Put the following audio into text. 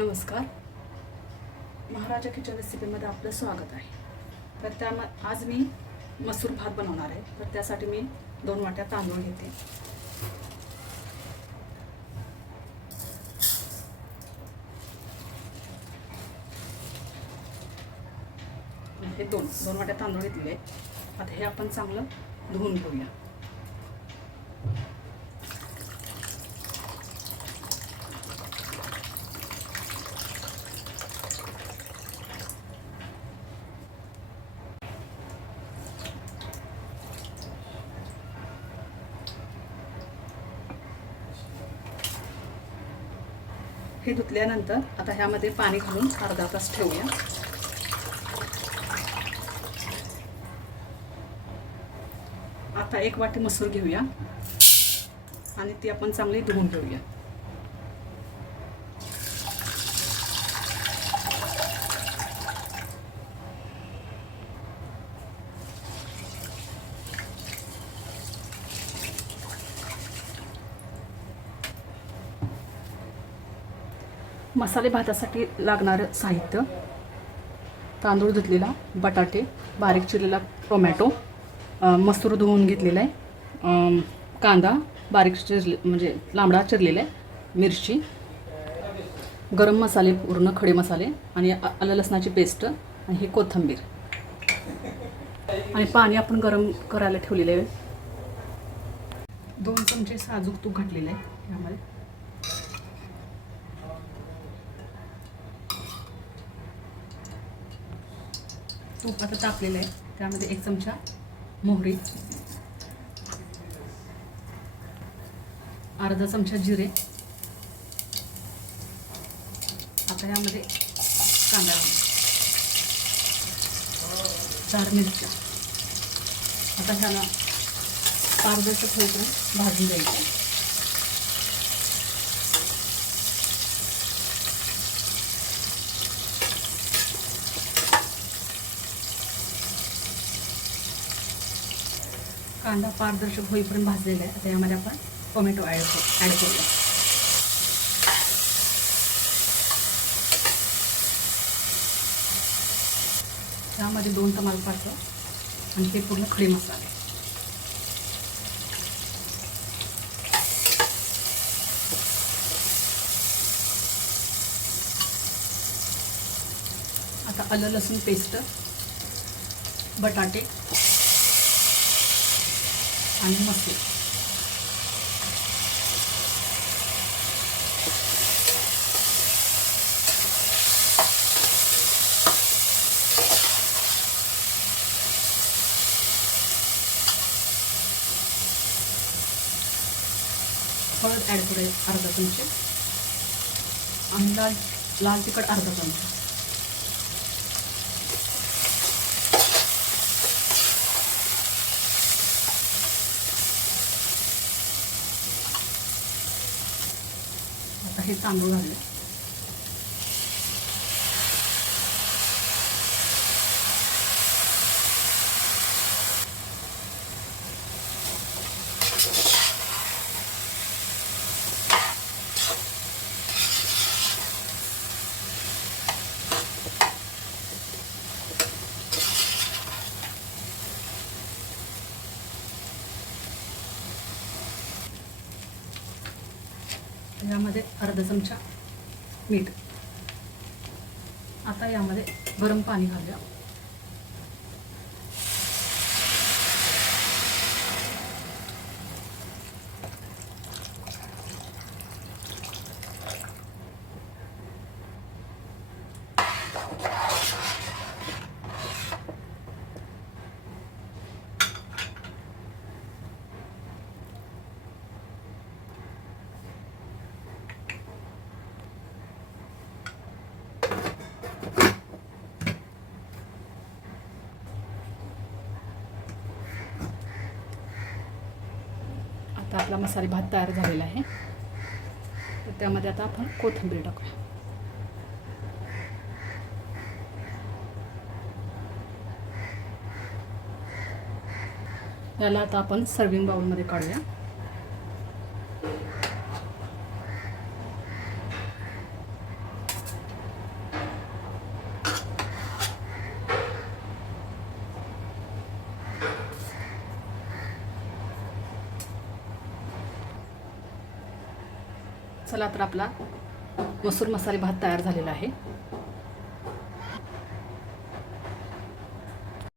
नमस्कार. महाराजा किचन रेसिपीमध्ये आपलं स्वागत आहे. तर त्या आज मी मसूर भात बनवणार आहे. तर त्यासाठी मी दोन वाट्या तांदूळ घेते. हे दोन दोन वाट्या तांदूळ घेतलेले आहेत. आता हे आपण चांगलं धुवून घेऊया. हे धुतल्यानंतर आता ह्यामध्ये पाणी घालून अर्धा तास ठेवूया. आता एक वाटी मसूर घेऊया. आणि ती आपण चांगली धुवून घेऊया. मसाले भातासाठी लागणारं साहित्य तांदूळ धुतलेला बटाटे बारीक चिरलेला टोमॅटो मसूर धुवून घेतलेला आहे. कांदा बारीक चिरले म्हणजे लांबडा चिरलेला आहे मिरची गरम मसाले पूर्ण खडे मसाले आणि आलं लसणाची पेस्ट आणि ही कोथिंबीर. आणि पाणी आपण गरम करायला ठेवलेलं आहे. दोन चमचे साजूक तूप घातलेलं आहे यामध्ये. तूप आता तापलेलं आहे. त्यामध्ये एक चमचा मोहरी. अर्धा चमचा जिरे. आता यामध्ये कांदा. चार मिरच्या. आता ह्याला पारदर्शक होईपर्यंत भाजून द्यायचं कांदा पारदर्शक होईपर्यंत भाजलेला आहे. आता यामध्ये आपण टोमॅटो ॲड ॲड करूया. त्यामध्ये दोन तमालपत्र आणि ते पूर्ण खडे मसाले. आता आलं लसूण पेस्ट बटाटे आणि मसूर हळद ॲड करूया अर्धा चमचे. आणि लाल लाल तिखट अर्धा चमचा. हे तांदूळ घालूया. यामध्ये अर्धा चमचा मीठ. आता यामध्ये गरम पाणी घालूया. आता आपला मसाले भात तयार झालेला आहे. तर त्यामध्ये आता आपण कोथिंबीर टाकूया. याला आता आपण सर्विंग बाउलमध्ये काढूया. चला तर आपला मसूर मसाले भात तयार झालेला आहे.